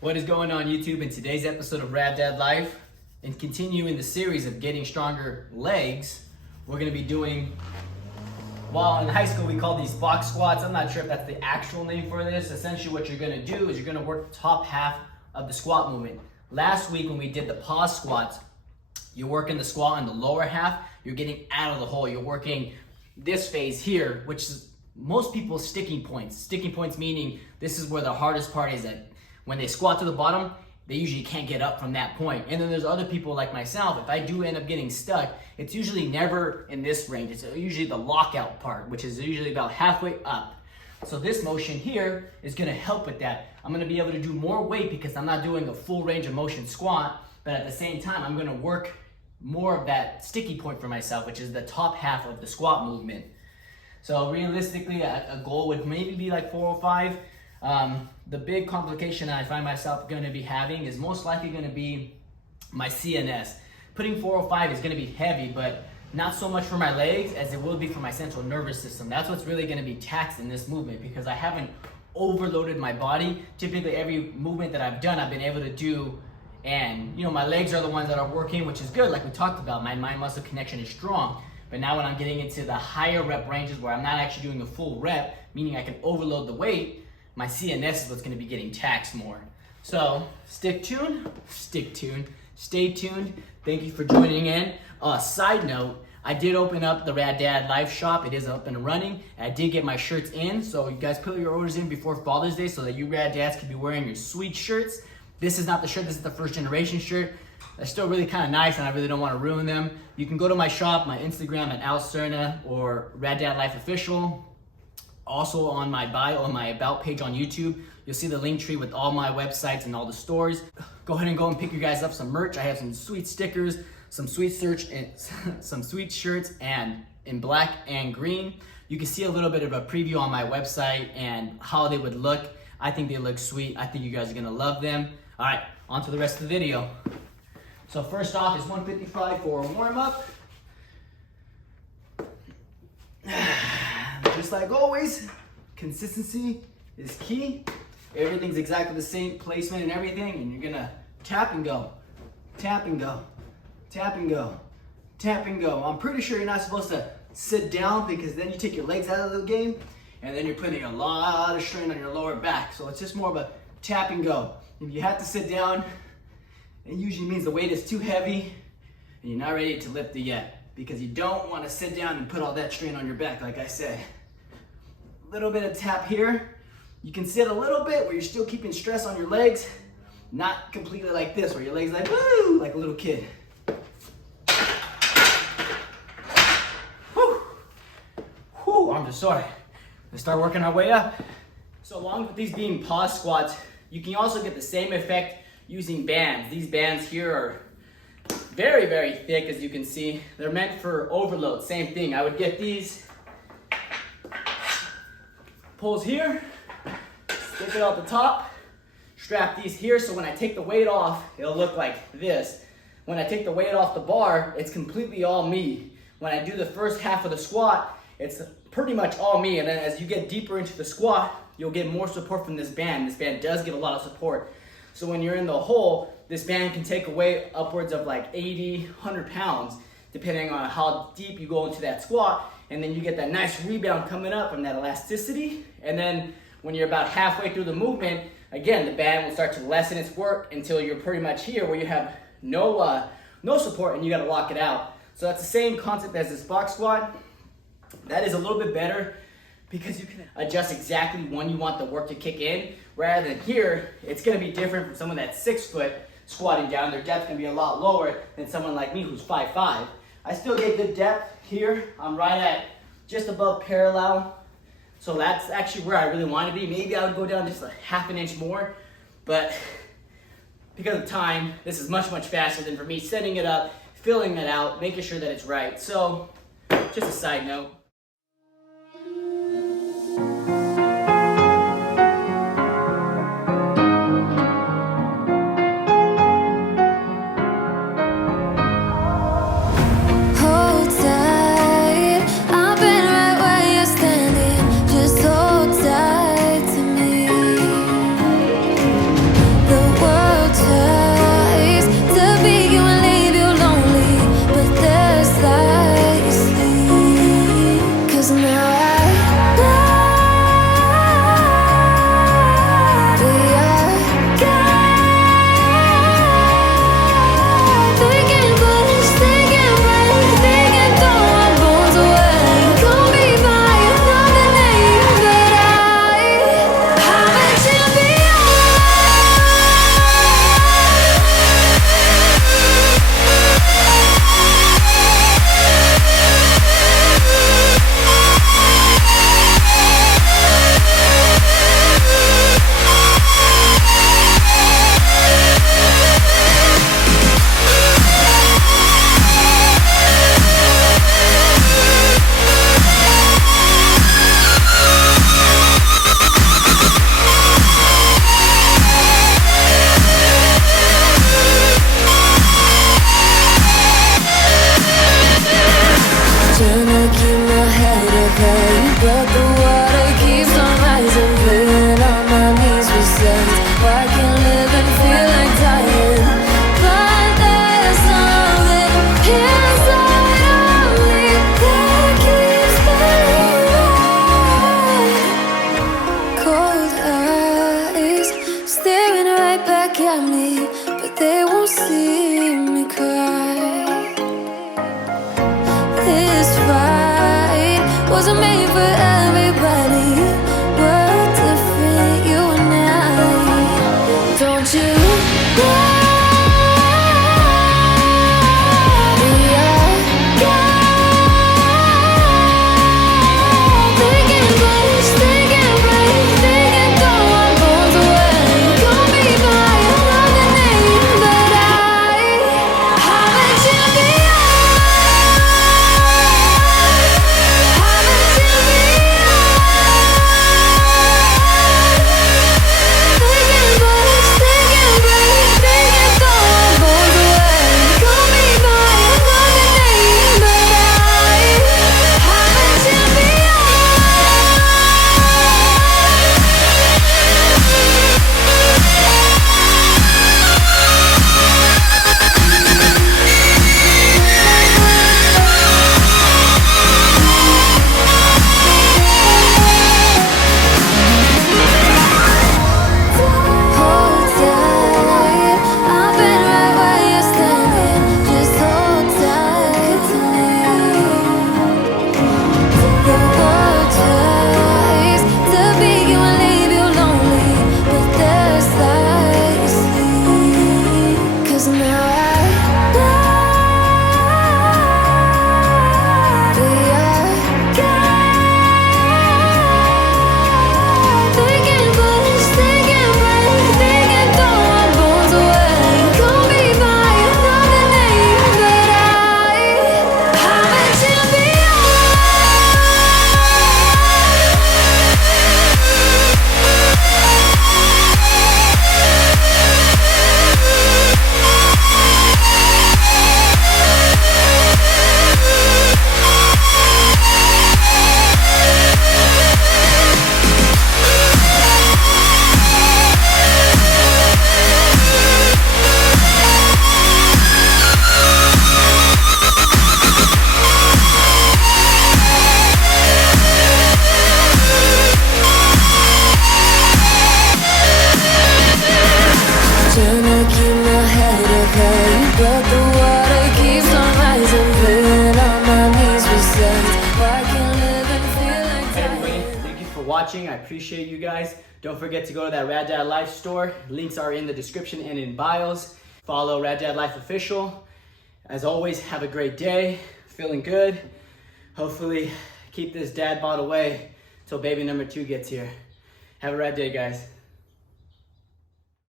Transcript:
What is going on YouTube? In today's episode of Rad Dad Life, and continuing the series of getting stronger legs, we're going to be doing, well, in high school we call these box squats. I'm not sure if that's the actual name for this. Essentially what you're going to do is you're going to work the top half of the squat movement. Last week when we did the pause squats, you're working the squat on the lower half. You're getting out of the hole. You're working this phase here, which is most people's sticking points. Sticking points meaning this is where the hardest part is at. When they squat to the bottom, they usually can't get up from that point. And then there's other people like myself, if I do end up getting stuck, it's usually never in this range. It's usually the lockout part, which is usually about halfway up. So this motion here is gonna help with that. I'm gonna be able to do more weight because I'm not doing a full range of motion squat, but at the same time, I'm gonna work more of that sticky point for myself, which is the top half of the squat movement. So realistically, a goal would maybe be like 405. The big complication I find myself going to be having is most likely going to be my CNS. Putting 405 is going to be heavy, but not so much for my legs as it will be for my central nervous system. That's what's really going to be taxed in this movement because I haven't overloaded my body. Typically every movement that I've done, I've been able to do, and my legs are the ones that are working, which is good. Like we talked about, my mind muscle connection is strong. But now when I'm getting into the higher rep ranges where I'm not actually doing a full rep, meaning I can overload the weight, my CNS is what's going to be getting taxed more. So stay tuned. Thank you for joining in. Side note, I did open up the Rad Dad Life shop. It is up and running. I did get my shirts in, so you guys put your orders in before Father's Day so that you Rad Dads can be wearing your sweet shirts. This is not the shirt, this is the first generation shirt. They're still really kind of nice and I really don't want to ruin them. You can go to my shop, my Instagram at Al Cerna or Rad Dad Life Official. Also on my bio, on my about page on YouTube, you'll see the link tree with all my websites and all the stores. Go ahead and pick you guys up some merch. I have some sweet stickers, some sweet shirts and in black and green. You can see a little bit of a preview on my website and how they would look. I think they look sweet. I think you guys are gonna love them. All right, on to the rest of the video. So first off is 155 for a warm up. Just like always, consistency is key. Everything's exactly the same placement and everything, and you're gonna tap and go, tap and go, tap and go, tap and go. I'm pretty sure you're not supposed to sit down because then you take your legs out of the game, and then you're putting a lot of strain on your lower back. So it's just more of a tap and go. If you have to sit down, it usually means the weight is too heavy and you're not ready to lift it yet because you don't want to sit down and put all that strain on your back, like I said. A little bit of tap here. You can sit a little bit where you're still keeping stress on your legs, not completely like this where your legs like woo, like a little kid. Whew. Whew, I'm just sorry. Let's start working our way up. So along with these being pause squats, you can also get the same effect using bands. These bands here are very, very thick, as you can see. They're meant for overload. Same thing. I would get these. Pulls here. Stick it out the top. Strap these here so when I take the weight off, it'll look like this. When I take the weight off the bar, it's completely all me. When I do the first half of the squat, it's pretty much all me. And then as you get deeper into the squat, you'll get more support from this band. This band does give a lot of support. So when you're in the hole, this band can take away upwards of like 80, 100 pounds, depending on how deep you go into that squat. And then you get that nice rebound coming up from that elasticity. And then when you're about halfway through the movement, again, the band will start to lessen its work until you're pretty much here where you have no support and you gotta lock it out. So that's the same concept as this box squat. That is a little bit better because you can adjust exactly when you want the work to kick in. Rather than here, it's gonna be different from someone that's 6 foot squatting down. Their depth's gonna be a lot lower than someone like me who's 5'5". I still get good depth here. I'm right at just above parallel. So that's actually where I really want to be. Maybe I would go down just a half an inch more, but because of time, this is much, much faster than for me setting it up, filling it out, making sure that it's right. So just a side note. The dying, but there's something inside of me that keeps me alive. Cold eyes staring right back at me, but they won't see me cry. This fight wasn't made for everybody. We're different, you and I. Don't you know? We are they can push, they can break, they can throw our bones away. Call me by another name, but I'm a champion. I'm a champion. They can push, they can break, they can throw our bones away. Call me by another name, but I'm a champion. Hold tight, I've been right where you're standing. Just hold tight to me. The world tries to beat you and leave you lonely, but there's light you see. 'Cause now I know we are they can push, they can break, they can throw our bones away. Call me by another name, but I'm a champion. Trying to keep my head up high, but the water keeps on rising, feeling on my knees besides. I can live and feel like Hey everybody, dying. thank you for watching. I appreciate you guys. Don't forget to go to that Rad Dad Life store. Links are in the description and in bios. Follow Rad Dad Life Official. As always, have a great day. Feeling good. Hopefully, keep this dad bod away till baby number 2 gets here. Have a rad day, guys.